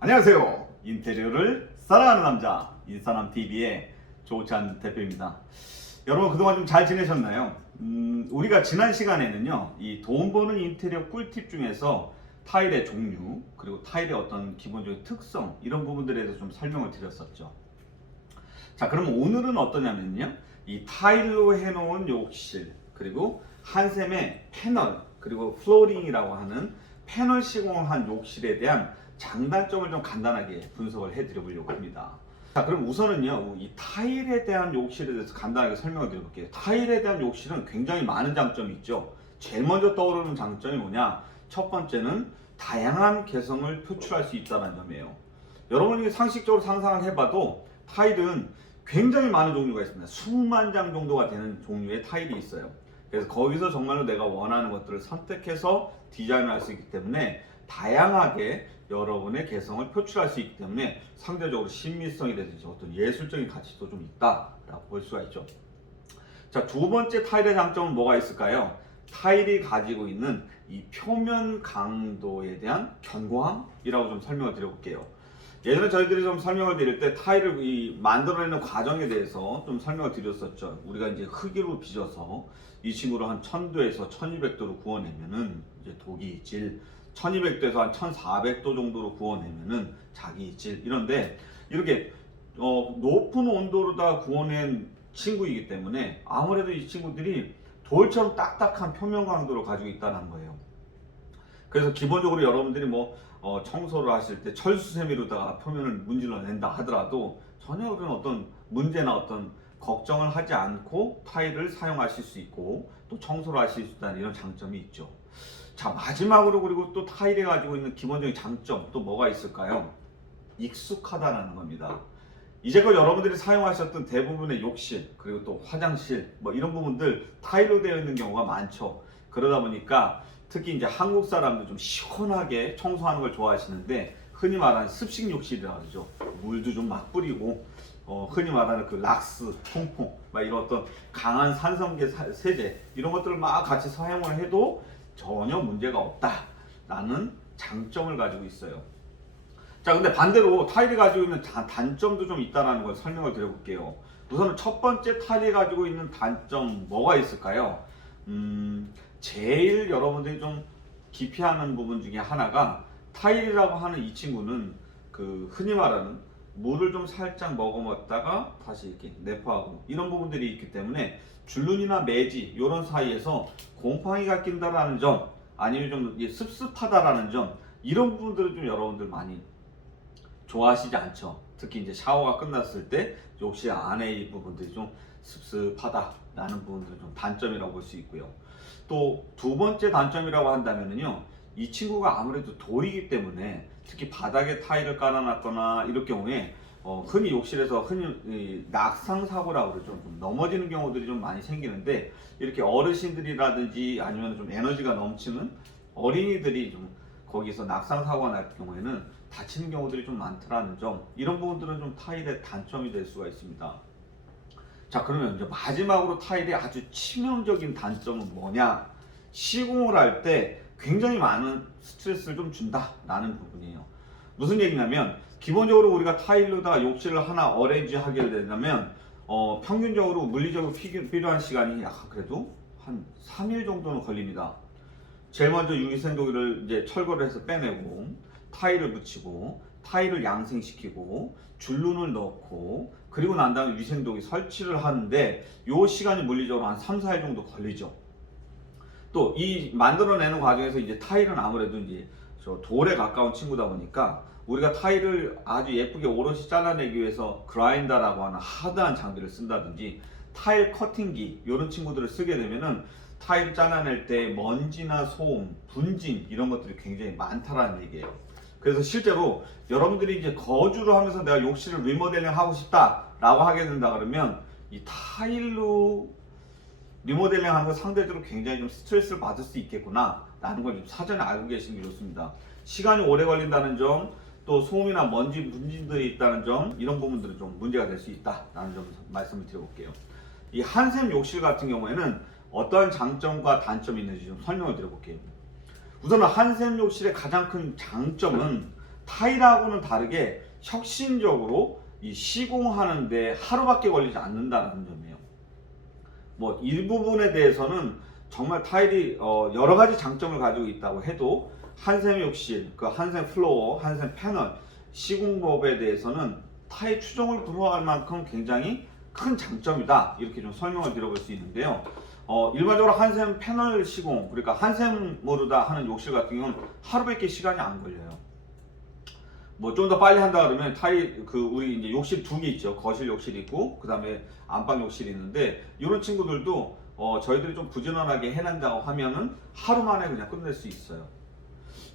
안녕하세요. 인테리어를 사랑하는 남자 인사남TV의 조찬 대표입니다. 여러분 그동안 좀 잘 지내셨나요? 우리가 지난 시간에는요, 이 돈 버는 인테리어 꿀팁 중에서 타일의 종류, 그리고 타일의 어떤 기본적인 특성, 이런 부분들에 대해서 좀 설명을 드렸었죠. 자, 그럼 오늘은 어떠냐면요, 이 타일로 해놓은 욕실, 그리고 한샘의 패널, 그리고 플로링이라고 하는 패널 시공을 한 욕실에 대한 장단점을 좀 간단하게 분석을 해드려 보려고 합니다. 자, 그럼 우선은요, 이 타일에 대한 욕실에 대해서 간단하게 설명을 드려볼게요. 타일에 대한 욕실은 굉장히 많은 장점이 있죠. 제일 먼저 떠오르는 장점이 뭐냐? 첫 번째는 다양한 개성을 표출할 수 있다는 점이에요. 여러분이 상식적으로 상상을 해봐도 타일은 굉장히 많은 종류가 있습니다. 수만 장 정도가 되는 종류의 타일이 있어요. 그래서 거기서 정말로 내가 원하는 것들을 선택해서 디자인을 할 수 있기 때문에 다양하게 여러분의 개성을 표출할 수 있기 때문에 상대적으로 신미성이라든지 어떤 예술적인 가치도 좀 있다라고 볼 수가 있죠. 자, 두 번째 타일의 장점은 뭐가 있을까요? 타일이 가지고 있는 이 표면 강도에 대한 견고함이라고 좀 설명을 드려볼게요. 예전에 저희들이 좀 설명을 드릴 때 타일을 만들어내는 과정에 대해서 좀 설명을 드렸었죠. 우리가 이제 흙으로 빚어서 이 친구를 한 1000도에서 1200도로 구워내면은 이제 독이 질, 1200도에서 한 1400도 정도로 구워내면은 자기 질, 이런데 이렇게 높은 온도로다 구워낸 친구이기 때문에 아무래도 이 친구들이 돌처럼 딱딱한 표면 강도를 가지고 있다는 거예요. 그래서 기본적으로 여러분들이 청소를 하실 때 철수세미로다가 표면을 문질러 낸다 하더라도 전혀 그런 어떤 문제나 어떤 걱정을 하지 않고 타일을 사용하실 수 있고 또 청소를 하실 수 있다는 이런 장점이 있죠. 자, 마지막으로 그리고 또 타일이 가지고 있는 기본적인 장점 또 뭐가 있을까요? 익숙하다는 겁니다. 이제껏 여러분들이 사용하셨던 대부분의 욕실, 그리고 또 화장실 이런 부분들 타일로 되어 있는 경우가 많죠. 그러다 보니까 특히 이제 한국 사람들 좀 시원하게 청소하는 걸 좋아하시는데 흔히 말하는 습식 욕실이라고 하죠. 물도 좀 막 뿌리고 흔히 말하는 그 락스, 통풍 이런 어떤 강한 산성계 세제 이런 것들을 막 같이 사용을 해도 전혀 문제가 없다라는 장점을 가지고 있어요. 자, 근데 반대로 타일이 가지고 있는 단점도 좀 있다는 걸 설명을 드려볼게요. 우선은 첫 번째 타일이 가지고 있는 단점 뭐가 있을까요? 제일 여러분들이 좀 기피하는 부분 중에 하나가 타일이라고 하는 이 친구는 그 흔히 말하는 물을 좀 살짝 머금었다가 다시 이렇게 내포하고 이런 부분들이 있기 때문에 줄눈이나 매지 이런 사이에서 곰팡이가 낀다라는 점, 아니면 좀 습습하다라는 점, 이런 부분들을 좀 여러분들 많이 좋아하시지 않죠. 특히 이제 샤워가 끝났을 때 욕실 안에 이 부분들이 좀 습습하다라는 부분들은 좀 단점이라고 볼 수 있고요. 또 두 번째 단점이라고 한다면요, 이 친구가 아무래도 돌이기 때문에 특히 바닥에 타일을 깔아놨거나 이럴 경우에 흔히 욕실에서 흔히 낙상 사고라고 그러죠. 좀 넘어지는 경우들이 좀 많이 생기는데 이렇게 어르신들이라든지 아니면 좀 에너지가 넘치는 어린이들이 좀 거기서 낙상 사고가 날 경우에는 다치는 경우들이 좀 많더라는 점, 이런 부분들은 좀 타일의 단점이 될 수가 있습니다. 자, 그러면 이제 마지막으로 타일의 아주 치명적인 단점은 뭐냐? 시공을 할 때 굉장히 많은 스트레스를 좀 준다라는 부분이에요. 무슨 얘기냐면 기본적으로 우리가 타일로다가 욕실을 하나 어레인지 하게 되면 평균적으로 물리적으로 필요한 시간이 약간 그래도 한 3일 정도는 걸립니다. 제일 먼저 유리생도기를 이제 철거를 해서 빼내고 타일을 붙이고 타일을 양생시키고 줄눈을 넣고 그리고 난 다음에 위생도기 설치를 하는데 요 시간이 물리적으로 한 3, 4일 정도 걸리죠. 또 이 만들어내는 과정에서 이제 타일은 아무래도 이제 저 돌에 가까운 친구다 보니까 우리가 타일을 아주 예쁘게 오롯이 잘라내기 위해서 그라인더라고 하는 하드한 장비를 쓴다든지 타일 커팅기 이런 친구들을 쓰게 되면은 타일을 잘라낼 때 먼지나 소음, 분진 이런 것들이 굉장히 많다라는 얘기예요. 그래서 실제로 여러분들이 이제 거주를 하면서 내가 욕실을 리모델링 하고 싶다라고 하게 된다 그러면 이 타일로 리모델링 하는 거 상대적으로 굉장히 좀 스트레스를 받을 수 있겠구나 라는 걸 좀 사전에 알고 계시는 게 좋습니다. 시간이 오래 걸린다는 점, 또 소음이나 먼지 분진들이 있다는 점, 이런 부분들은 좀 문제가 될 수 있다라는 점 말씀을 드려볼게요. 이 한샘 욕실 같은 경우에는 어떠한 장점과 단점이 있는지 좀 설명을 드려볼게요. 우선은 한샘 욕실의 가장 큰 장점은 타일하고는 다르게 혁신적으로 이 시공하는데 하루밖에 걸리지 않는다는 점이에요. 뭐 일부분에 대해서는 정말 타일이 여러 가지 장점을 가지고 있다고 해도 한샘 욕실, 그 한샘 플로어, 한샘 패널 시공법에 대해서는 타일 추종을 불허할 만큼 굉장히 큰 장점이다, 이렇게 좀 설명을 드려볼 수 있는데요. 일반적으로 한샘 패널 시공, 그러니까 한샘으로 다 하는 욕실 같은 경우는 하루밖에 시간이 안 걸려요. 뭐 좀 더 빨리 한다 그러면 타일 우리 이제 욕실 두 개 있죠. 거실 욕실 있고 그 다음에 안방 욕실이 있는데, 이런 친구들도 저희들이 좀 부지런하게 해낸다고 하면은 하루 만에 그냥 끝낼 수 있어요.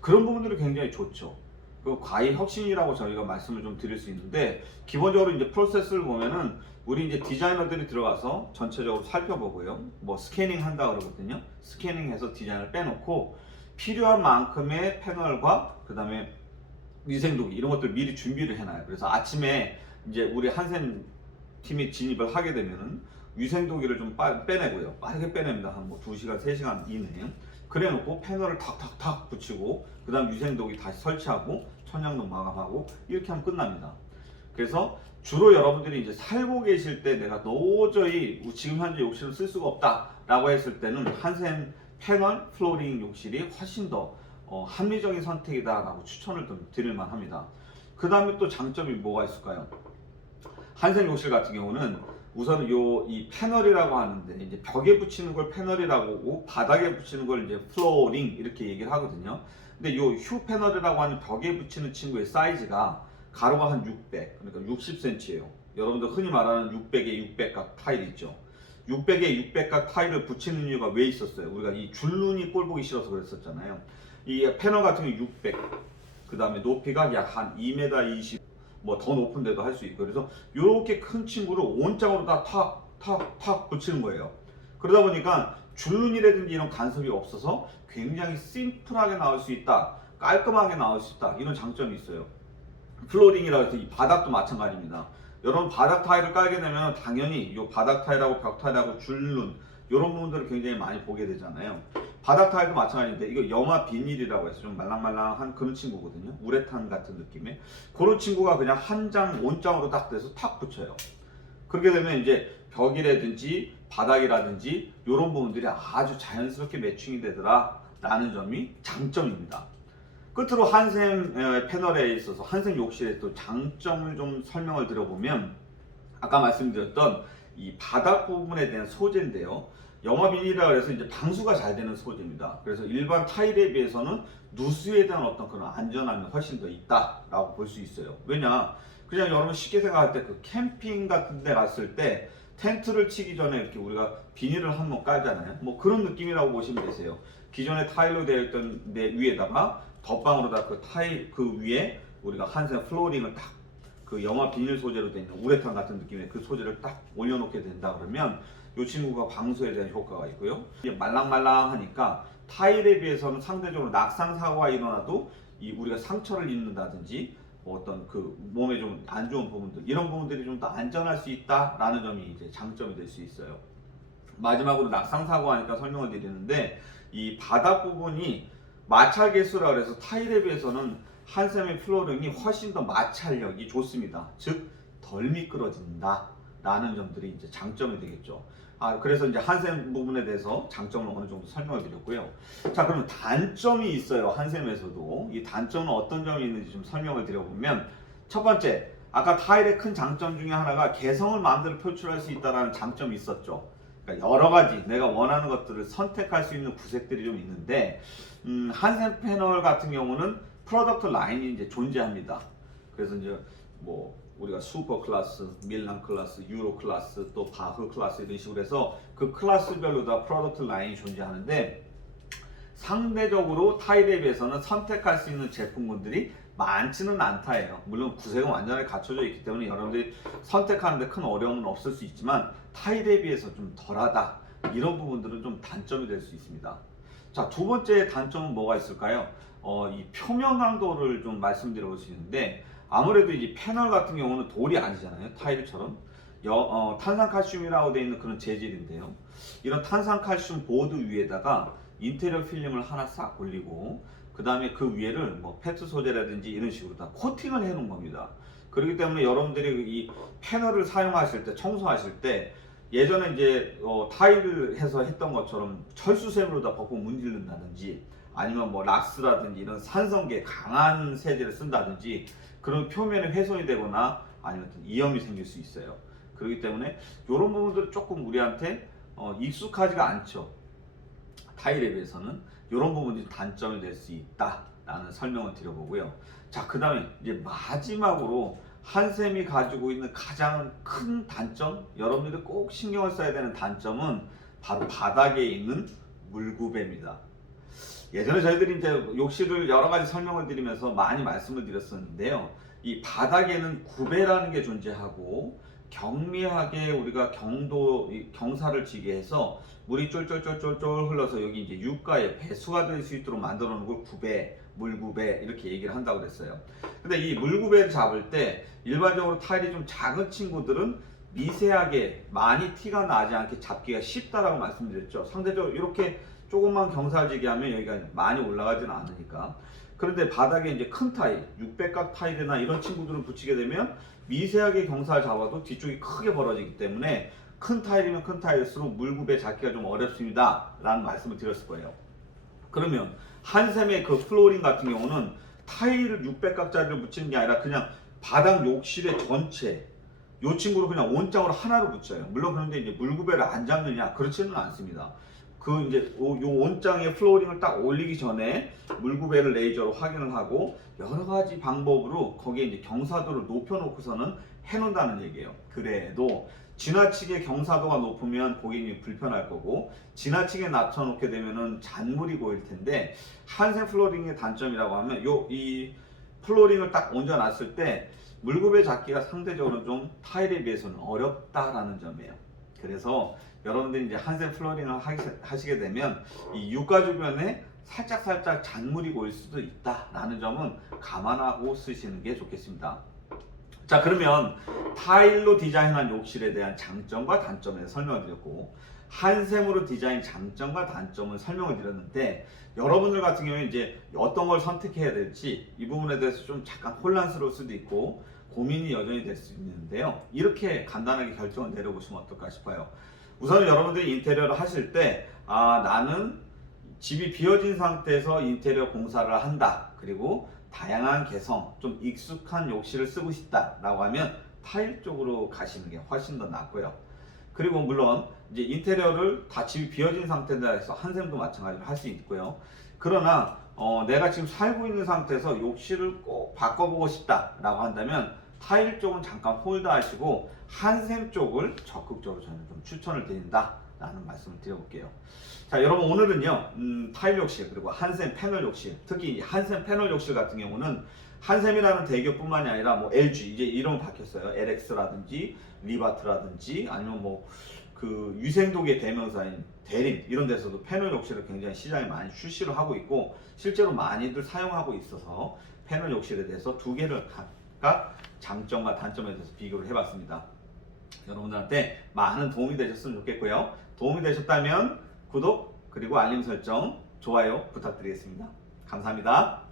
그런 부분들이 굉장히 좋죠. 그 과히 혁신이라고 저희가 말씀을 좀 드릴 수 있는데, 기본적으로 이제 프로세스를 보면은 우리 이제 디자이너들이 들어가서 전체적으로 살펴보고요. 뭐 스캐닝 한다 그러거든요. 스캐닝해서 디자인을 빼놓고 필요한 만큼의 패널과 그 다음에 위생도기 이런 것들 미리 준비를 해놔요. 그래서 아침에 이제 우리 한샘 팀이 진입을 하게 되면은 위생도기를 좀 빼내고요. 빠르게 빼냅니다. 한 뭐 2시간, 3시간 이내에. 그래 놓고 패널을 탁탁탁 붙이고 그 다음 위생도기 다시 설치하고 천장도 마감하고 이렇게 하면 끝납니다. 그래서 주로 여러분들이 이제 살고 계실 때 내가 도저히 지금 현재 욕실을 쓸 수가 없다 라고 했을 때는 한샘 패널 플로링 욕실이 훨씬 더 합리적인 선택이다 라고 추천을 좀 드릴만 합니다. 그 다음에 또 장점이 뭐가 있을까요? 한샘 욕실 같은 경우는 우선 이 패널이라고 하는데, 이제 벽에 붙이는 걸 패널이라고 하고 바닥에 붙이는 걸 이제 플로링 이렇게 얘기를 하거든요. 근데 요 휴 패널이라고 하는 벽에 붙이는 친구의 사이즈가 가로가 한 600, 그러니까 60cm예요. 여러분들 흔히 말하는 600에 600각 타일 있죠. 600에 600각 타일을 붙이는 이유가 왜 있었어요? 우리가 이 줄눈이 꼴 보기 싫어서 그랬었잖아요. 이 패널 같은 게 600, 그 다음에 높이가 약 한 2m 20, 뭐 더 높은 데도 할 수 있고, 그래서 이렇게 큰 친구를 온장으로 다 탁 붙이는 거예요. 그러다 보니까 줄눈이라든지 이런 간섭이 없어서 굉장히 심플하게 나올 수 있다, 깔끔하게 나올 수 있다, 이런 장점이 있어요. 플로링이라고 해서 이 바닥도 마찬가지입니다. 여러분 바닥 타일을 깔게 되면 당연히 이 바닥 타일하고 벽 타일하고 줄눈 이런 부분들을 굉장히 많이 보게 되잖아요. 바닥 타일도 마찬가지인데 이거 염화 비닐이라고 해서 좀 말랑말랑한 그런 친구거든요. 우레탄 같은 느낌의 그런 친구가 그냥 한 장 온장으로 딱 돼서 탁 붙여요. 그렇게 되면 이제 벽이라든지 바닥이라든지 이런 부분들이 아주 자연스럽게 매칭이 되더라 라는 점이 장점입니다. 끝으로 한샘 패널에 있어서 한샘 욕실의 또 장점을 좀 설명을 드려보면, 아까 말씀드렸던 이 바닥 부분에 대한 소재인데요. 염화 비닐이라고 해서 이제 방수가 잘 되는 소재입니다. 그래서 일반 타일에 비해서는 누수에 대한 어떤 그런 안전함이 훨씬 더 있다라고 볼 수 있어요. 왜냐? 그냥 여러분 쉽게 생각할 때 그 캠핑 같은 데 갔을 때 텐트를 치기 전에 이렇게 우리가 비닐을 한번 깔잖아요. 뭐 그런 느낌이라고 보시면 되세요. 기존에 타일로 되어 있던 데 위에다가 덧방으로다 그 타일 그 위에 우리가 한샘 플로링을 딱 그 염화 비닐 소재로 되어 있는 우레탄 같은 느낌의 그 소재를 딱 올려놓게 된다 그러면 이 친구가 방수에 대한 효과가 있고요. 말랑말랑하니까 타일에 비해서는 상대적으로 낙상 사고가 일어나도 우리가 상처를 입는다든지 뭐 어떤 그 몸에 좀 안 좋은 부분들 이런 부분들이 좀 더 안전할 수 있다라는 점이 이제 장점이 될 수 있어요. 마지막으로 낙상 사고 하니까 설명을 드리는데, 이 바닥 부분이 마찰 개수라 그래서 타일에 비해서는 한샘의 플로링이 훨씬 더 마찰력이 좋습니다. 즉 덜 미끄러진다 라는 점들이 이제 장점이 되겠죠. 그래서 이제 한샘 부분에 대해서 장점을 어느 정도 설명을 드렸고요. 자, 그러면 단점이 있어요. 한샘에서도 이 단점은 어떤 점이 있는지 좀 설명을 드려보면, 첫 번째, 아까 타일의 큰 장점 중에 하나가 개성을 마음대로 표출할 수 있다는 장점이 있었죠. 그러니까 여러 가지 내가 원하는 것들을 선택할 수 있는 구색들이 좀 있는데, 한샘 패널 같은 경우는 프로덕트 라인이 이제 존재합니다. 그래서 이제 뭐 우리가 슈퍼 클래스, 밀란 클래스, 유로 클래스, 또 바흐 클래스 이런 식으로 해서 그 클래스별로 다 프로덕트 라인이 존재하는데, 상대적으로 타일에 비해서는 선택할 수 있는 제품군들이 많지는 않다예요. 물론 구색은 완전히 갖춰져 있기 때문에 여러분들이 선택하는데 큰 어려움은 없을 수 있지만 타일에 비해서 좀 덜하다, 이런 부분들은 좀 단점이 될 수 있습니다. 자, 두 번째 단점은 뭐가 있을까요? 이 표면 강도를 좀 말씀드려 볼 수 있는데, 아무래도 이 패널 같은 경우는 돌이 아니잖아요. 타일처럼 탄산칼슘이라고 되어 있는 그런 재질인데요. 이런 탄산칼슘 보드 위에다가 인테리어 필름을 하나 싹 올리고 그 다음에 그 위에를 뭐 페트 소재라든지 이런 식으로 다 코팅을 해 놓은 겁니다. 그렇기 때문에 여러분들이 이 패널을 사용하실 때, 청소하실 때 예전에 이제 타일을 해서 했던 것처럼 철수샘으로 다 벅벅 문지른다든지 아니면 뭐 락스라든지 이런 산성계 강한 세제를 쓴다든지 그런 표면에 훼손이 되거나 아니면 이염이 생길 수 있어요. 그렇기 때문에 이런 부분들은 조금 우리한테 익숙하지가 않죠. 타일에 비해서는 이런 부분이 단점이 될 수 있다라는 설명을 드려보고요. 자, 그 다음에 이제 마지막으로 한샘이 가지고 있는 가장 큰 단점, 여러분들이 꼭 신경을 써야 되는 단점은 바로 바닥에 있는 물구배입니다. 예전에 저희들이 이제 욕실을 여러 가지 설명을 드리면서 많이 말씀을 드렸었는데요. 이 바닥에는 구배라는 게 존재하고 경미하게 우리가 경사를 지게 해서 물이 쫄쫄쫄쫄쫄 흘러서 여기 이제 유가에 배수가 될 수 있도록 만들어 놓은 걸 구배, 물구배 이렇게 얘기를 한다고 그랬어요. 근데 이 물구배를 잡을 때 일반적으로 타일이 좀 작은 친구들은 미세하게 많이 티가 나지 않게 잡기가 쉽다라고 말씀드렸죠. 상대적으로 이렇게 조금만 경사지게 하면 여기가 많이 올라가지는 않으니까. 그런데 바닥에 이제 큰 타일, 600각 타일이나 이런 친구들을 붙이게 되면 미세하게 경사를 잡아도 뒤쪽이 크게 벌어지기 때문에 큰 타일이면 큰 타일일수록 물구배 잡기가 좀 어렵습니다 라는 말씀을 드렸을 거예요. 그러면 한샘의 그 플로어링 같은 경우는 타일을 600각짜리를 붙이는 게 아니라 그냥 바닥 욕실의 전체 이 친구를 그냥 원장으로 하나로 붙여요. 물론 그런데 이제 물구배를 안 잡느냐 그렇지는 않습니다. 그 이제 요 원장의 플로어링을 딱 올리기 전에 물구배를 레이저로 확인을 하고 여러 가지 방법으로 거기에 이제 경사도를 높여놓고서는 해놓는다는 얘기예요. 그래도 지나치게 경사도가 높으면 고객님이 불편할 거고 지나치게 낮춰놓게 되면은 잔물이 고일 텐데 한샘 플로어링의 단점이라고 하면 이 플로어링을 딱 얹어놨을 때 물구배 잡기가 상대적으로 좀 타일에 비해서는 어렵다라는 점이에요. 그래서 여러분들이 이제 한샘 플로어링을 하시게 되면 이 유가 주변에 살짝 잔물이 고일 수도 있다라는 점은 감안하고 쓰시는 게 좋겠습니다. 자, 그러면 타일로 디자인한 욕실에 대한 장점과 단점을 설명을 드렸고 한샘으로 디자인 장점과 단점을 설명을 드렸는데 여러분들 같은 경우에 이제 어떤 걸 선택해야 될지 이 부분에 대해서 좀 잠깐 혼란스러울 수도 있고 고민이 여전히 될 수 있는데요. 이렇게 간단하게 결정을 내려보시면 어떨까 싶어요. 우선 여러분들이 인테리어를 하실 때 나는 집이 비어진 상태에서 인테리어 공사를 한다. 그리고 다양한 개성, 좀 익숙한 욕실을 쓰고 싶다 라고 하면 타일 쪽으로 가시는 게 훨씬 더 낫고요. 그리고 물론 이제 인테리어를 다 집이 비어진 상태에서 한샘도 마찬가지로 할 수 있고요. 그러나 내가 지금 살고 있는 상태에서 욕실을 꼭 바꿔보고 싶다 라고 한다면 타일 쪽은 잠깐 홀드 하시고 한샘 쪽을 적극적으로 저는 좀 추천을 드린다 라는 말씀을 드려볼게요. 자, 여러분 오늘은요 타일 욕실 그리고 한샘 패널 욕실, 특히 한샘 패널 욕실 같은 경우는 한샘이라는 대기업뿐만이 아니라 뭐 LG 이제 이름 바뀌었어요. LX라든지 리바트라든지 아니면 뭐 그 유생독의 대명사인 대림 이런 데서도 패널 욕실을 굉장히 시장에 많이 출시를 하고 있고 실제로 많이들 사용하고 있어서 패널 욕실에 대해서 두 개를 각각 장점과 단점에 대해서 비교를 해봤습니다. 여러분들한테 많은 도움이 되셨으면 좋겠고요. 도움이 되셨다면 구독 그리고 알림 설정, 좋아요 부탁드리겠습니다. 감사합니다.